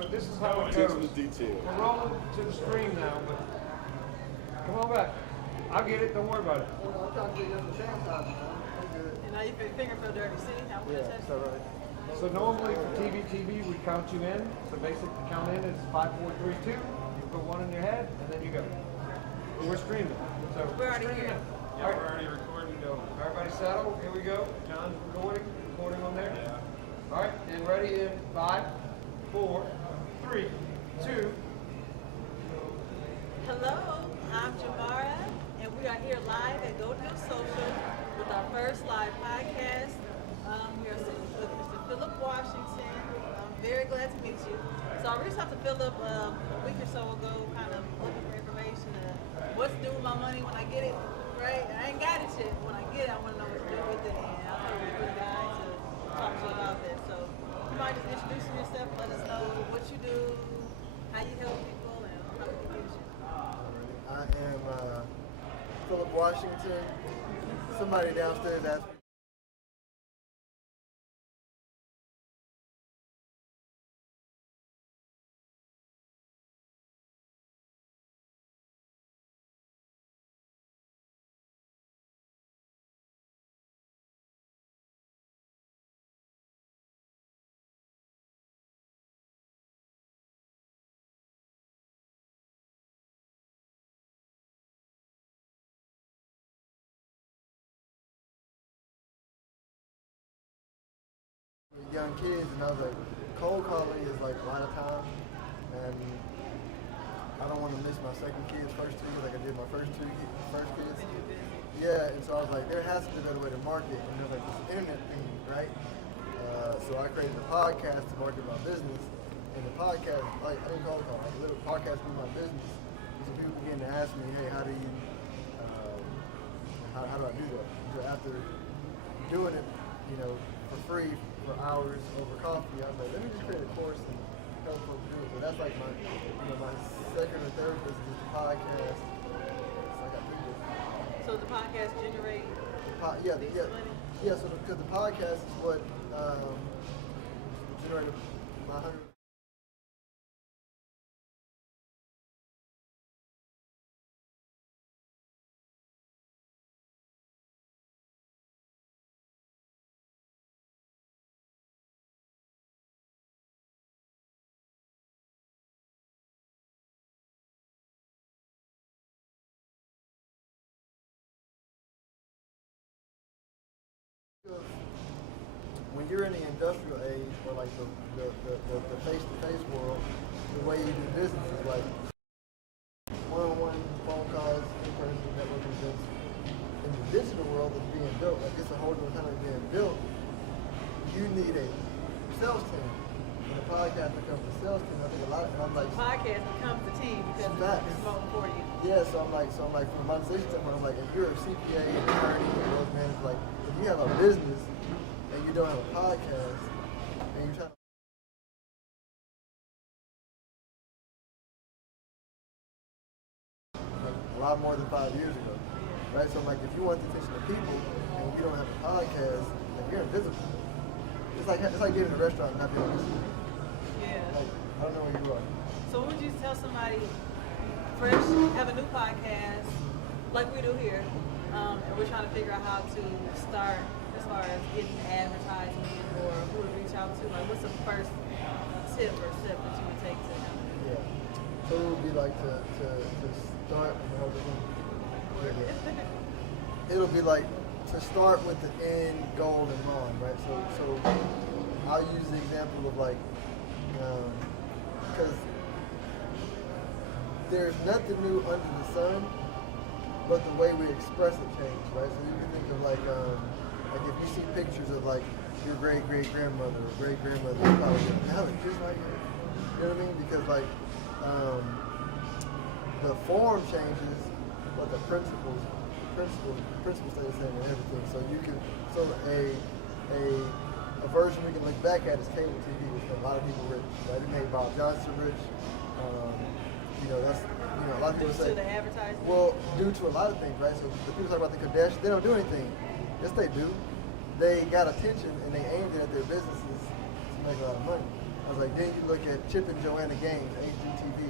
so this is how it Attention goes. to detail. We're rolling to the stream now, but come on back. I'll get it. Don't worry about it. I'm trying to get you on the same side, man. I'm good. And now your finger feel dirty. See how much Yeah, that's that's all right. So normally for TV, we count you in. So basically, count in is 5, 4, 3, 2. You put one in your head, and then you go. But we're streaming. So We're already streaming. here. Yeah, we're already recording. Everybody settle. Here we go. John's recording on there. Yeah. All right, and ready in 5, 4, 3, 2. Hello, I'm Jamara, and we are here live at Golden Hill Social with our first live podcast. We are sitting with Mr. Philip Washington. I'm very glad to meet you. So I reached out to Philip a week or so ago, kind of looking for information what to do with my money when I get it, right? I ain't got it yet. When I get it, I want to know what to do with it, and I thought you were a good guy to talk to you about that. So you might just introduce yourself, let us know what you do, how you help people, and how we can use you. I am Philip Washington. Somebody downstairs asked me. Young kids, and I was like, cold calling is like a lot of time, and I don't want to miss my second kid's first 2 years like I did my first kids. Yeah, and so I was like, there has to be a better way to market, and there's like this internet thing, right? So I created a podcast to market my business, and the podcast, like I didn't call it like a little podcast with my business. And so people began to ask me, hey, how do you, how do I do that? So after doing it, you know, for free for hours over coffee, I was like, let me just create a course and help folks do it. So that's like my, my second or third business is the podcast. So I got 3 businesses. So the podcast generate money? Yeah. So because the podcast is what generated my 100. When you're in the industrial age, or like the face-to-face world, the way you do business is like one-on-one phone calls, in-person networking events. In the digital world that's being built, like it's a whole new kind of being built, you need a sales team. When a podcast becomes a sales team, I think a lot of, and I'm like, Podcast becomes the team because it's voting for you. yeah, so I'm like, from a monetization standpoint, I'm like, if you're a CPA, an attorney, or those manager, like, if you have a business and you don't have a podcast, and you're trying to a lot more than 5 years ago, right? So I'm like, if you want the attention of people and you don't have a podcast, like you're invisible. It's like getting in a restaurant and not being visible. Yeah. Like, I don't know where you are. So what would you tell somebody fresh, have a new podcast, like we do here, and we're trying to figure out how to start as far as getting advertisement or who to reach out to? Like, what's the first tip or step that you would take to them? Yeah. So it would be like to start, it'll be like to start with the end goal in mind, right? So I'll use the example of like, because there's nothing new under the sun, but the way we express it changes, right? So you can think of like if you see pictures of like your great-great-grandmother or great-grandmother, you probably go, that was just like her. You know what I mean? Because like, the form changes, but the principles stay the same in everything. So you can, a version we can look back at is cable TV, which made a lot of people rich. Right? It made Bob Johnson rich. That's a lot of people say. Due to the advertising? Well, due to a lot of things, right? So the people talk about the Kardashians, they don't do anything. Yes, they do. They got attention and they aimed it at their businesses to make a lot of money. I was like then you look at Chip and Joanna Gaines, HGTV.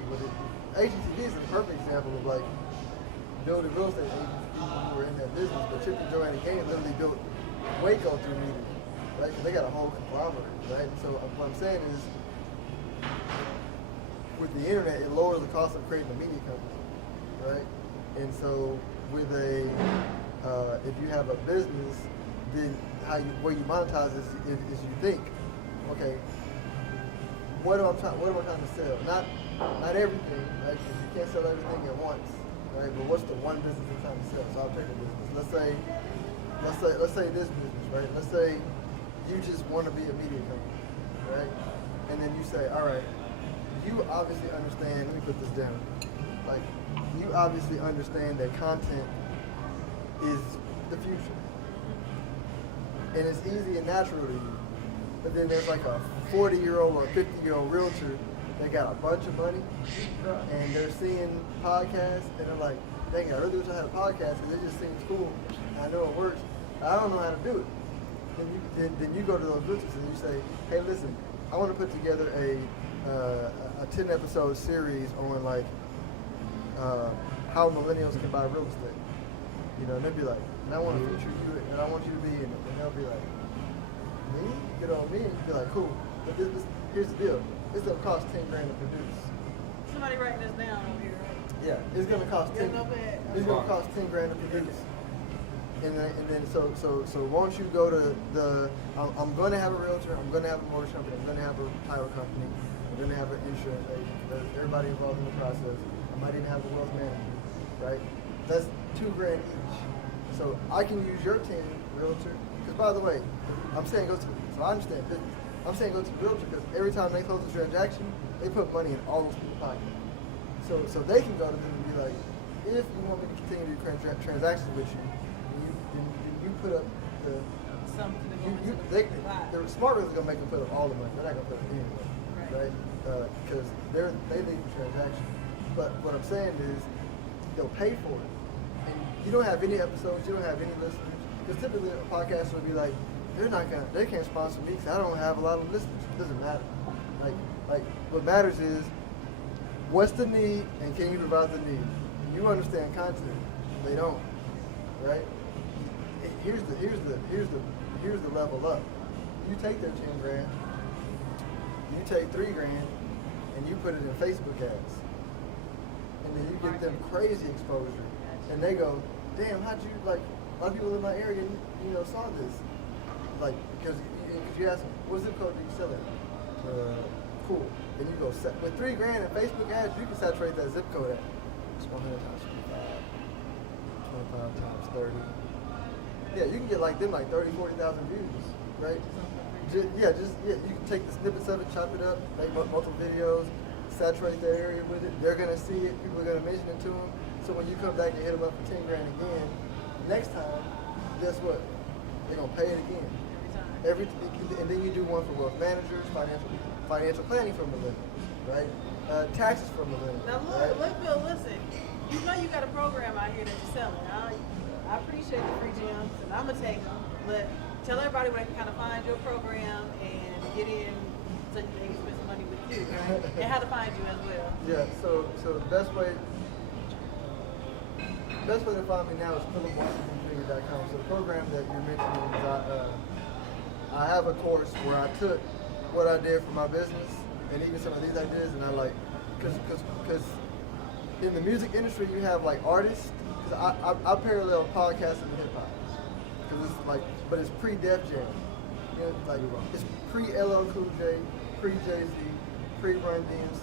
HGTV is a perfect example of like building real estate agents, people who are in that business. But Chip and Joanna Gaines literally built Waco through media, right? They got a whole conglomerate, right? So what I'm saying is, with the internet, it lowers the cost of creating a media company, right? And so with if you have a business, then where you monetize is you think, okay, what am I trying to sell? Not everything, right? 'Cause you can't sell everything at once, right? But what's the one business you're trying to sell? So I'll take a business. Let's say this business, right? Let's say you just want to be a media company, right? And then you say, all right, you obviously understand. Let me put this down. Like, you obviously understand that content is the future, and it's easy and natural to you. But then there's like a 40-year-old or a 50-year-old realtor that got a bunch of money, and they're seeing podcasts, and they're like, dang, I really wish I had a podcast because it just seems cool. And I know it works. I don't know how to do it. Then you go to those realtors and you say, hey, listen, I want to put together a 10-episode series on like how millennials can buy real estate. You know, and they'll be like, and I want to feature you, and I want you to be in it. And they'll be like, me? Get on me? And you'll be like, cool. But here's the deal. It's gonna cost $10,000 to produce. Somebody writing this down over here, right? Yeah, it's gonna cost Yeah, no bad. It's gonna cost $10,000 to produce. And then so once you go to I'm gonna have a realtor, I'm gonna have a mortgage company, I'm gonna have a title company, I'm gonna have an insurance agent, everybody involved in the process. I might even have a wealth manager, right? That's $2,000 each. So I can use your team, realtor, because by the way, I'm saying go to, so I understand business. I'm saying go to the realtor because every time they close a transaction, they put money in all those people's pockets. So they can go to them and be like, if you want me to continue to do transactions with you, then you put up the Something to go into the smart realtors are gonna make them put up all the money. They're not gonna put it anyway, right? Because they lead the transaction. But what I'm saying is, they'll pay for it, and you don't have any episodes, you don't have any listeners. Because typically a podcast will be like, they can't sponsor me because I don't have a lot of listeners. It doesn't matter. Like what matters is what's the need and can you provide the need? You understand content. They don't, right? Here's the level up. You take their $10,000, you take $3,000, and you put it in Facebook ads, and then you get them crazy exposure, and they go, damn, how'd you like? A lot of people in my area, saw this. Like, because you ask them, what zip code do you sell it? Cool. Then you go, with $3,000 in Facebook ads, you can saturate that zip code at 100 times 25 times 30. Yeah, you can get like 30, 40,000 views, right? You can take the snippets of it, chop it up, make multiple videos, saturate that area with it. They're gonna see it, people are gonna mention it to them. So when you come back and hit them up for $10,000 again, next time, guess what? They're gonna pay it again. And then you do one for wealth managers, financial planning for millennials, right? Taxes for millennials. Now look, Bill, listen. You know you got a program out here that you're selling. I appreciate the free gems, and I'm gonna take them. But tell everybody where they can kind of find your program and get in, so they can spend some money with you, right? And how to find you as well. Yeah. So the best way to find me now is PhilipWashingtonJr.com. So the program that you're mentioning is I have a course where I took what I did for my business and even some of these ideas, and I like, because in the music industry you have like artists. Because I parallel podcasting and hip hop, because it's like, but it's pre-Def Jam. Like it's pre-LL Cool J, pre-Jay-Z, pre-Run DMC.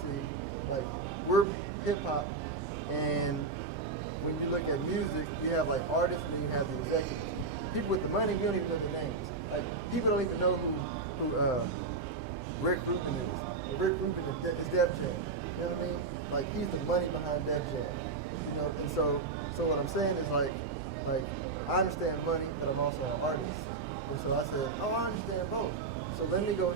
Like we're hip hop, and when you look at music, you have like artists and you have the executives. People with the money, you don't even know their names. Like people don't even know who Rick Rubin is. Rick Rubin is Def Jam. You know what I mean? Like he's the money behind Def Jam. And so what I'm saying is like I understand money, but I'm also an artist. And so I said, I understand both. So let me go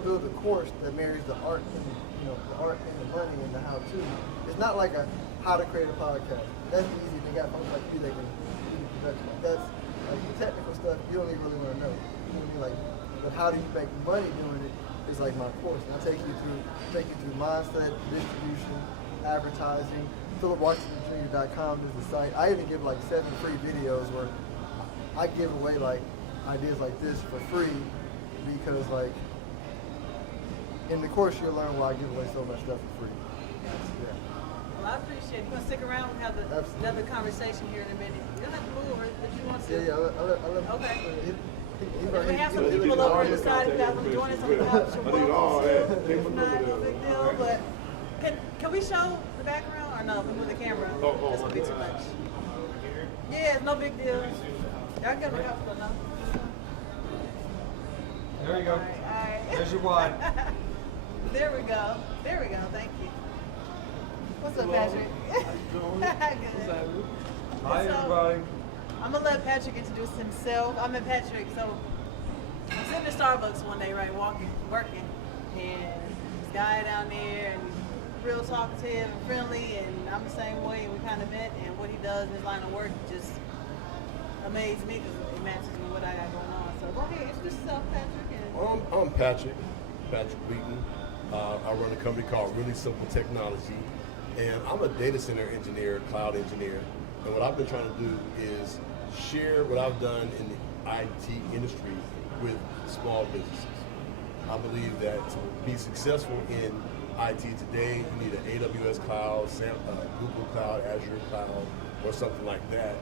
build a course that marries the art and the art and the money and the how-to. It's not like a how to create a podcast. That's easy. They got folks like you that can do the production. That's like the technical stuff you don't even really want to know. You know what I mean? Like, but how do you make money doing it? is like my course, and I take you through mindset, distribution, advertising. PhilipWashingtonJr.com is the site. I even give like 7 free videos where I give away like ideas like this for free, because like in the course you'll learn why I give away so much stuff for free. Yeah. Well, I appreciate it. You want to stick around and have another conversation here in a minute? You don't have to move, or if you want to. Yeah, I love Okay. he We have some people over on the side who have them joining some couch. I need all that. It's not no big deal, but can we show the background or no? We move the camera. This would be too much. Yeah, it's no big deal. Y'all get the couch for now. There you go. All right. There's your wine. There we go. There we go. Thank you. What's up, Patrick? Good. Hi, So, everybody. I'm gonna let Patrick introduce himself. I'm Patrick, so I'm sitting in Starbucks one day, right, working, and this guy down there, and he's real talkative and friendly, and I'm the same way, and we kind of met, and what he does in his line of work just amazed me because it matches with what I got going on. So go ahead, introduce yourself, Patrick. And I'm Patrick Wheaton. I run a company called Really Simple Technology, and I'm a data center engineer, cloud engineer. And what I've been trying to do is share what I've done in the IT industry with small businesses. I believe that to be successful in IT today, you need an AWS cloud, Google Cloud, Azure Cloud, or something like that.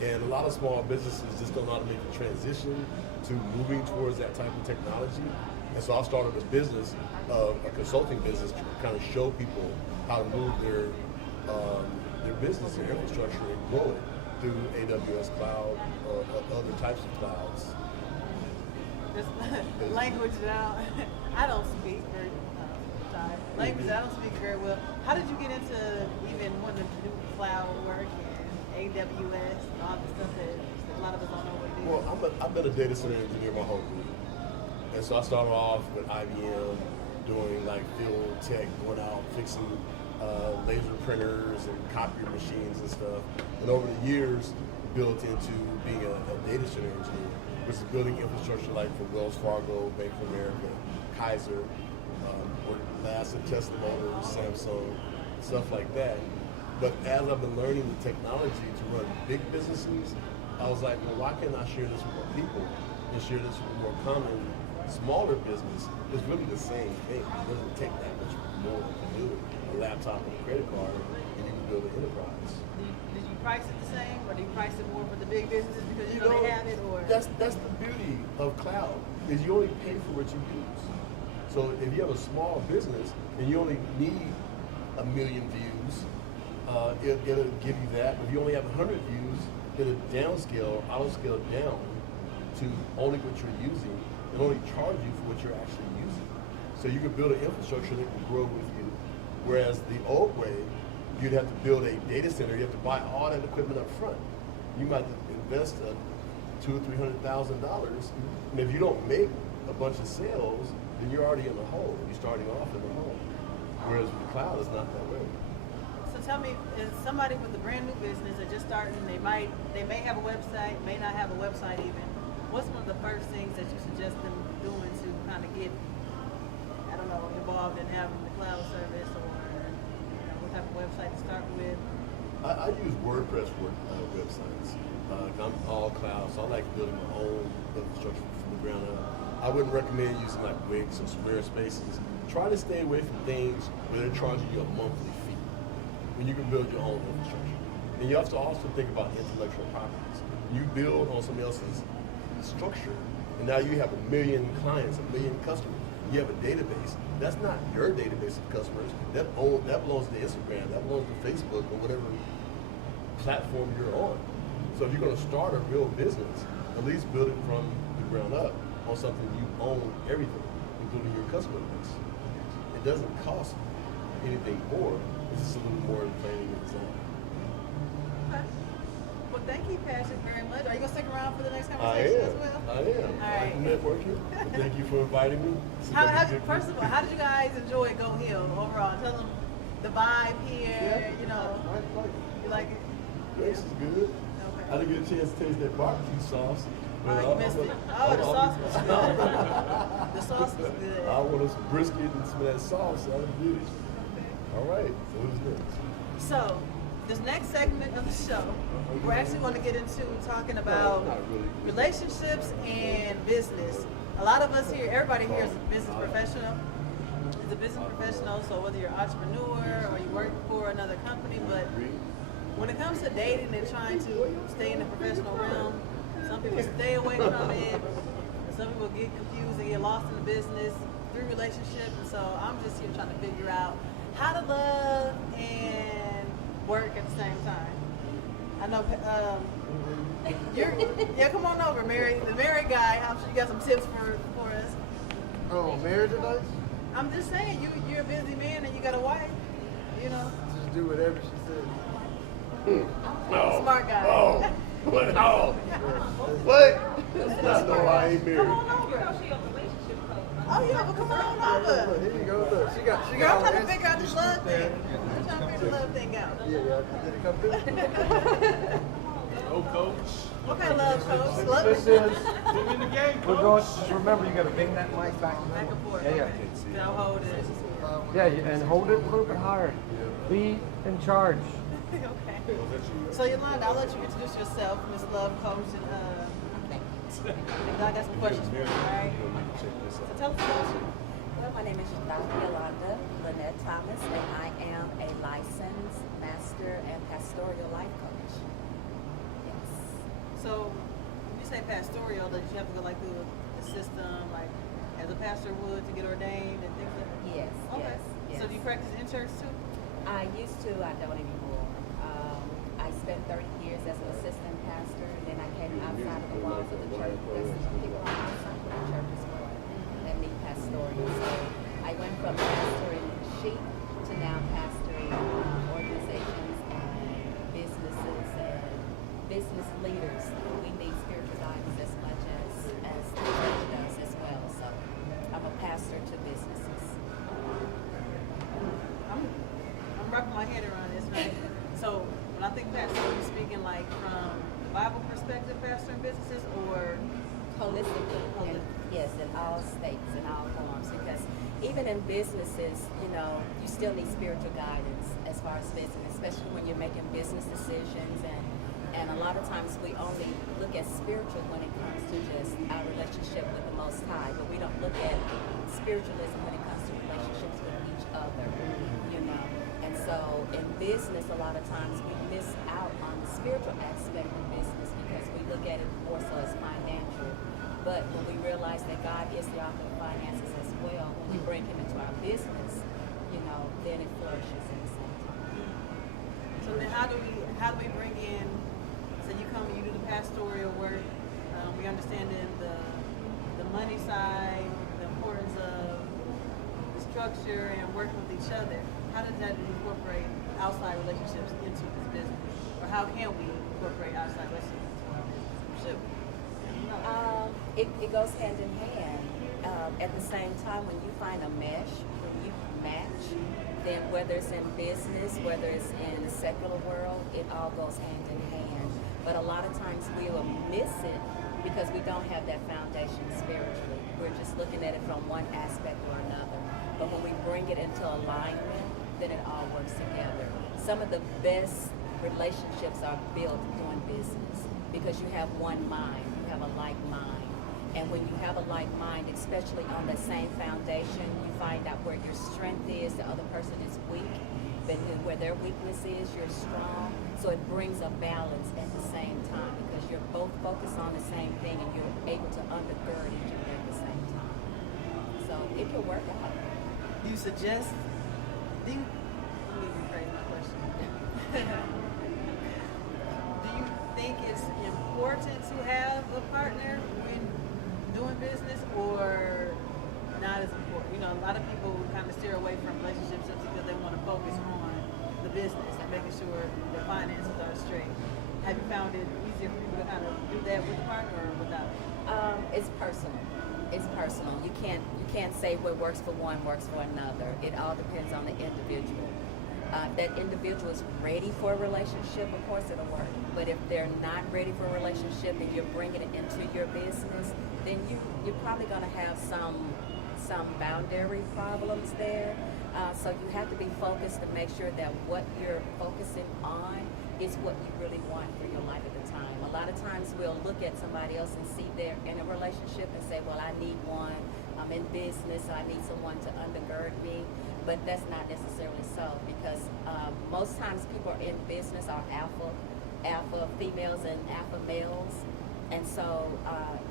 And a lot of small businesses just don't know how to make the transition to moving towards that type of technology. And so I started a business, a consulting business, to kind of show people how to move their business, their infrastructure, and grow it through AWS cloud or other types of clouds. this language that I don't speak very language that I don't speak very well. How did you get into even wanting to do cloud work and AWS and all the stuff that a lot of us don't know what it is? Well, I've been a data center engineer my whole career. And so I started off with IBM doing like field tech, going out fixing laser printers and copier machines and stuff. And over the years, built into being a data center engineer, which is building infrastructure like for Wells Fargo, Bank of America, Kaiser, NASA, Tesla Motors, Samsung, stuff like that. But as I've been learning the technology to run big businesses, I was like, well, why can't I share this with more people and share this with more common, smaller business? It's really the same thing. It doesn't take that much more to do it. A laptop and a credit card, and you can build an enterprise. Did you price it the same, or do you price it more for the big businesses because you know they have it, or? That's the beauty of cloud, is you only pay for what you use. So if you have a small business and you only need 1 million views, it'll give you that. If you only have 100 views, it'll downscale, auto-scale down to only what you're using and only charge you for what you're actually using. So you can build an infrastructure that can grow with you. Whereas the old way, you'd have to build a data center, you have to buy all that equipment up front. You might invest $200,000 or $300,000, and if you don't make a bunch of sales, then you're already in the hole. You're starting off in the hole. Whereas with the cloud, it's not that way. So tell me, is somebody with a brand new business or just starting, they may have a website, may not have a website even. What's one of the first things that you suggest them doing to kind of get, I don't know, involved in having the cloud service, or what type of website to start with? I use WordPress websites. I'm all cloud, so I like building my own infrastructure from the ground up. I wouldn't recommend using like Wix or Squarespaces. Try to stay away from things where they're charging you a monthly fee when you can build your own infrastructure. And you have to also think about intellectual properties. You build on somebody else's structure, and now you have 1 million clients, 1 million customers. You have a database. That's not your database of customers. That belongs to Instagram. That belongs to Facebook or whatever platform you're on. So if you're going to start a real business, at least build it from the ground up on something you own everything, including your customer base. It doesn't cost anything more. It's just a little more in planning and design. Okay. Well, thank you, Patrick, very much. Are you going to stick around for the next I conversation am. as well? I am. All I right. can network you. Thank you for inviting me. First of all, how did you guys enjoy Go Hill overall? Tell them the vibe here, you know. You like it? This is good. Okay. I didn't get a chance to taste that barbecue sauce. Oh, you missed it. Oh, the sauce was good. The sauce was good. I wanted some brisket and some of that sauce. So I did it. All right. So who's next? So, this next segment of the show, we're actually going to get into talking about not really. relationships and business. A lot of us here, everybody here is a business professional. Is a business professional, so whether you're an entrepreneur or you work for another company, but when it comes to dating and trying to stay in the professional realm, some people stay away from it, and some people get confused and get lost in the business through relationship. And so I'm just here trying to figure out how to love and work at the same time. I know yeah, come on over, Mary. The married guy, I'm sure you got some tips for us. Oh, marriage advice? I'm just saying, you're a busy man and you got a wife, you know. Just do whatever she says. Smart guy. Oh, what? Oh, what? I know I ain't married. Come on over. Oh yeah, well come on over. Look, here you go. Look, she got Girl, I'm all trying to this. figure out this love thing. I'm trying to figure the love thing out. Yeah, did it come through? Oh, coach. What kind of love, coach? Love This it. is, we're going, just remember, you gotta bring that mic back. Back and forth. Yeah, yeah. Can I hold it? Yeah, and hold it a little bit higher. Be in charge. Okay. So Yolanda, I'll let you introduce yourself, Miss Love Coach, and I got some questions for you, all right? So tell us about you. Well, my name is Dr. Yolanda Lynette Thomas, and I am a licensed master and pastoral life coach. Yes. So when you say pastoral, does you have to go like through the system, like as a pastor would to get ordained and things like that? Yes, Okay. yes, yes. So do you practice in church too? I used to, I don't anymore. I spent 30 years as an assistant pastor, and then I came outside of the walls of the church. There's some people outside of the church as well that need pastoring. So I went from pastoring sheep to now pastoring organizations and businesses and business leaders. We need spiritual guidance as much as the church does as well. So I'm a pastor to businesses. I'm wrapping my head around this, right? So when I think pastor, are you speaking like from the Bible perspective, pastor in businesses, or Holistically, and yes, in all states, in all forms, because even in businesses, you know, you still need spiritual guidance as far as business, especially when you're making business decisions, and a lot of times we only look at spiritual when it comes to just our relationship with the Most High, but we don't look at spiritualism when it comes to relationships with each other, you know. And so in business, a lot of times we miss out on the spiritual aspect of business because we look at it more so as financial. But when we realize that God is the author of finances as well, when we bring Him into our business, you know, then it flourishes in the same time. so then how do we bring in? So you come and you do the pastoral work. We understand the money side, the importance of the structure and working with each other. How does that incorporate outside relationships into this business, or how can we incorporate outside relationships into our business? Should we? It goes hand in hand. At the same time, when you find a mesh, when you match, then whether it's in business, whether it's in the secular world, it all goes hand in hand. But a lot of times we will miss it because we don't have that foundation spiritually. We're just looking at it from one aspect or another. But when we bring it into alignment, then it all works together. Some of the best relationships are built doing business because you have one mind, you have a like mind. And when you have a like mind, especially on the same foundation, you find out where your strength is, the other person is weak, but then where their weakness is, you're strong. So it brings a balance at the same time because you're both focused on the same thing and you're able to undergird each other at the same time. So it can work out. Do you suggest? Let me rephrase my question. Do you think it's important to have a partner when doing business, or not as important? You know, a lot of people kind of steer away from relationships just because they want to focus on the business and making sure their finances are straight. Have you found it easier for people to kind of do that with a partner or without? It's personal. It's personal. You can't say what works for one works for another. It all depends on the individual. If that individual is ready for a relationship, of course it'll work. But if they're not ready for a relationship and you're bringing it into your business, then you're probably going to have some some boundary problems there. So you have to be focused to make sure that what you're focusing on is what you really want for your life at the time. A lot of times we'll look at somebody else and see they're in a relationship and say, well, I need one. I'm in business, so I need someone to undergird me. But that's not necessarily so, because most times people in business are alpha females and alpha males. And so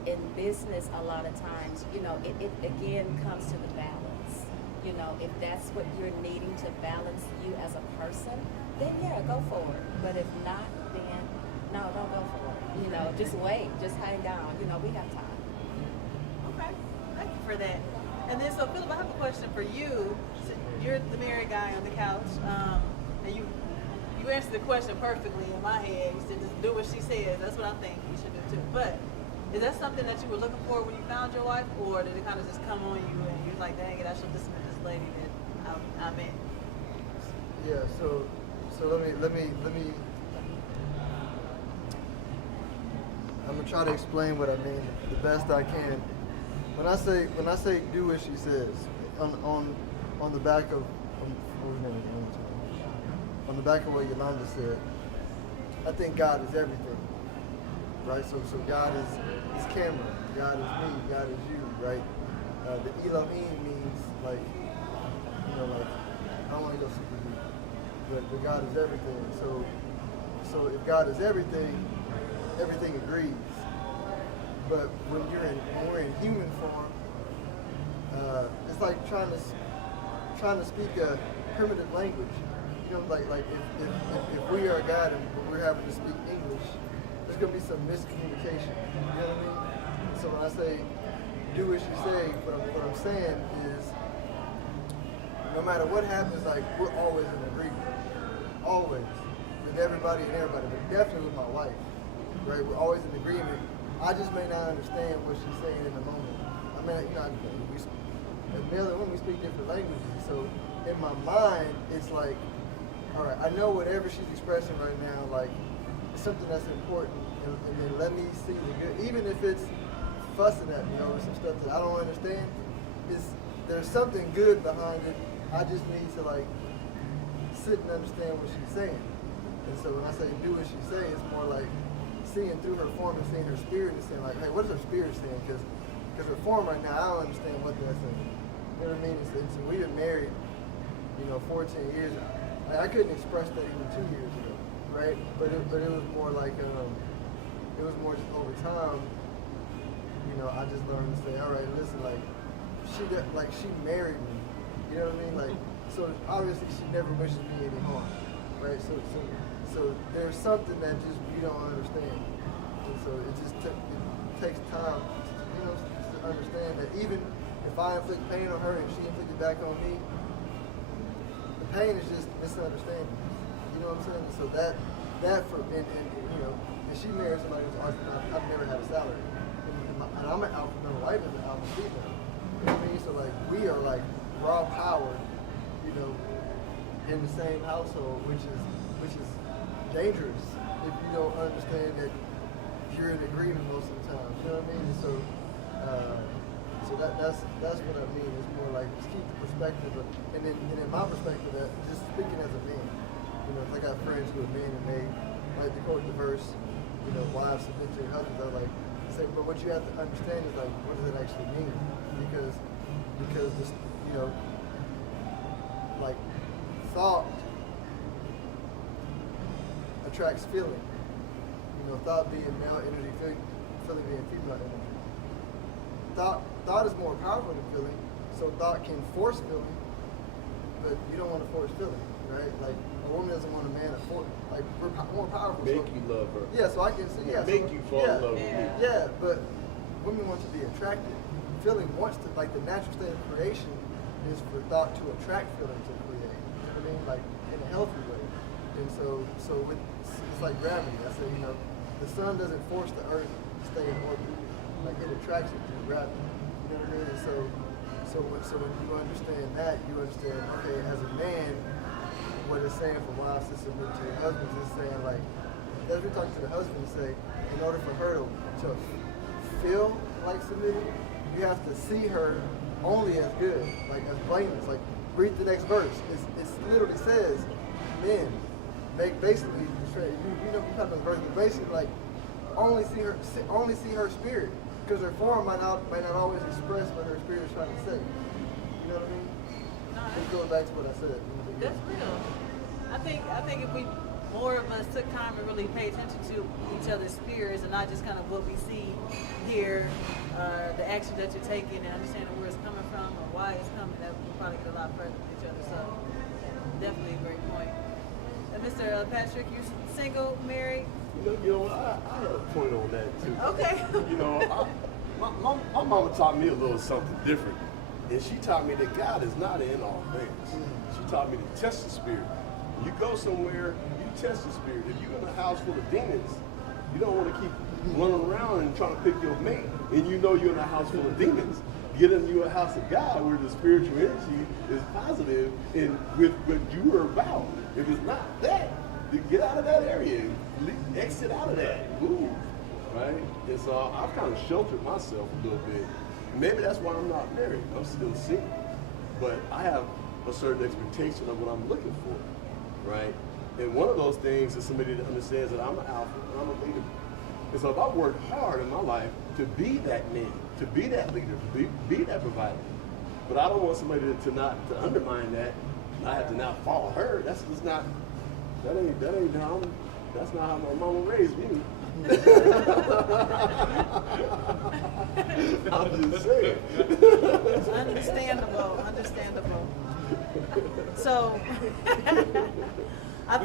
in business, a lot of times, you know, it again comes to the balance. You know, if that's what you're needing to balance you as a person, then yeah, go for it. But if not, then no, don't go for it. You know, just wait, just hang down. You know, we have time. Okay, thank you for that. And then, so Philip, I have a question for you. So you're the married guy on the couch, and you answered the question perfectly in my head. You said just do what she says. That's what I think you should do too. But is that something that you were looking for when you found your wife, or did it kind of just come on you and you're like, dang it, I should listen to this lady that I met? Yeah. So let me. I'm gonna try to explain what I mean the best I can. When I say do what she says, on the back of on the back of what Yolanda said, I think God is everything, right? So God is Cameron, God is me, God is you, right? The Elohim means like, you know, like I don't want to go super deep, but God is everything. So if God is everything, everything agrees. But when we're in human form, it's like trying to speak a primitive language. You know, like if we are God and we're having to speak English, there's gonna be some miscommunication. You know what I mean? So when I say do as you say, what I'm saying is, no matter what happens, like we're always in agreement, always with everybody and everybody, but definitely with my wife. Right? We're always in agreement. I just may not understand what she's saying in the moment. I mean, you know, as male and women, we speak different languages. So in my mind, it's like, all right, I know whatever she's expressing right now, like, it's something that's important, and then let me see the good. Even if it's fussing at me over some stuff that I don't understand, there's something good behind it. I just need to, like, sit and understand what she's saying. And so when I say do what she say, it's more like seeing through her form and seeing her spirit and saying like, hey, what is her spirit saying? Because her form right now, I don't understand what that's saying. You know what I mean? And so we've been married, you know, 14 years. Like, I couldn't express that even 2 years ago, right? But it was more like, it was more just over time, you know, I just learned to say, all right, listen, like, she married me. You know what I mean? Like, so obviously she never wishes me any harm, right? So there's something that just you don't understand, and so it just it takes time, to understand that even if I inflict pain on her and she inflicted back on me, the pain is just misunderstanding. You know what I'm saying? So that for and you know, and she married somebody who's I've never had a salary, and I'm an alpha male, my wife is an alpha female. You know what I mean? So like we are like raw power, you know, in the same household, which is dangerous if you don't understand that you're in agreement most of the time. You know what I mean? So that's what I mean. It's more like just keep the perspective of, and in my perspective, that just speaking as a man. You know, if I got friends who are men and they like to quote the verse, you know, wives submit to your husbands. I like say, but what you have to understand is like, what does it actually mean? Because this, you know, like thought attracts feeling. You know, thought being male energy, feeling being female energy. Thought is more powerful than feeling, so thought can force feeling, but you don't want to force feeling, right? Like a woman doesn't want a man to force, like we're more powerful. Make you love her. Yeah, so I can see. Yeah, Make you fall in love with me. Yeah, but women want to be attracted. Feeling wants to, like the natural state of creation is for thought to attract feeling to create. You know what I mean? Like in a healthy way. And so it's like gravity. I say, you know, the sun doesn't force the earth to stay in orbit. Like it attracts it through gravity. You know what I mean? And so when you understand that, you understand, okay, as a man, what it's saying for wives to submit to their husbands is saying like, as we talk to the husband and say, in order for her to feel like submitting, you have to see her only as good, like as blameless. Like read the next verse. It literally says, men, make basically you know kind of verse, but basically like only see her spirit, because her form might not always express what her spirit is trying to say. You know what I mean? No, Just going back to what I said. that's real. I think if we more of us took time to really pay attention to each other's spirits and not just kind of what we see here, the action that you're taking, and understanding where it's coming from or why it's coming, that we'll probably get a lot further with each other. So definitely a great point. Mr. Patrick, you single, married? You know, I had a point on that too. Okay. You know, my mama taught me a little something different, and she taught me that God is not in all things. She taught me to test the spirit. You go somewhere, you test the spirit. If you're in a house full of demons, you don't want to keep running around and trying to pick your mate, and you know you're in a house full of demons. Get into a house of God where the spiritual energy is positive and with what you are about. If it's not that, then get out of that area. Exit out of that. Move. Right? And so I've kind of sheltered myself a little bit. Maybe that's why I'm not married. I'm still single. But I have a certain expectation of what I'm looking for. Right? And one of those things is somebody that understands that I'm an alpha and I'm a leader. And so if I work hard in my life to be that man, to be that leader, to be that provider, but I don't want somebody to undermine that. I have to now follow her. That's just not. That ain't how. That's not how my mama raised me. I'm just saying. Understandable. So, I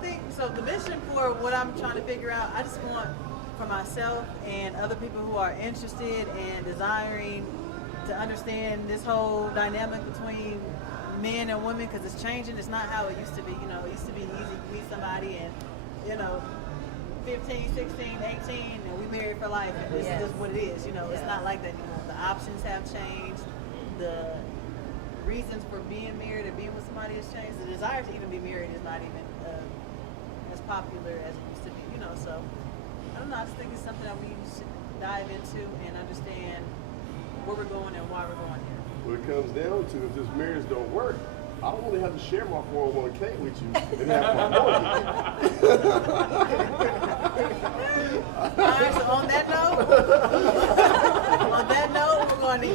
think so. The mission for what I'm trying to figure out, I just want for myself and other people who are interested and desiring to understand this whole dynamic between men and women, because it's changing. It's not how it used to be. You know, it used to be easy to meet somebody and, you know, 15, 16, 18, and we married for life, and this is just what it is. You know, it's not like that anymore. The options have changed. The reasons for being married or being with somebody has changed. The desire to even be married is not even as popular as it used to be. You know, so I don't know. I just think it's something that we should dive into and understand where we're going and why we're going here. What it comes down to, if this marriage don't work, I don't want to have to share my 401k with you and have my mortgage. All right, so on that note, we're going to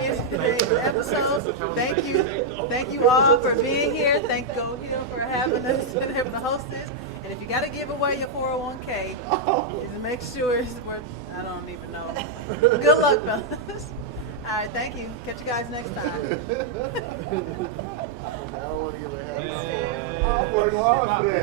end today's episode. Thank you all for being here. Thank Go Hill for having us and having to host this. And if you got to give away your 401k, just make sure it's worth. I don't even know. Good luck, fellas. All right, thank you. Catch you guys next time. I don't want to give a half. I worked hard for that.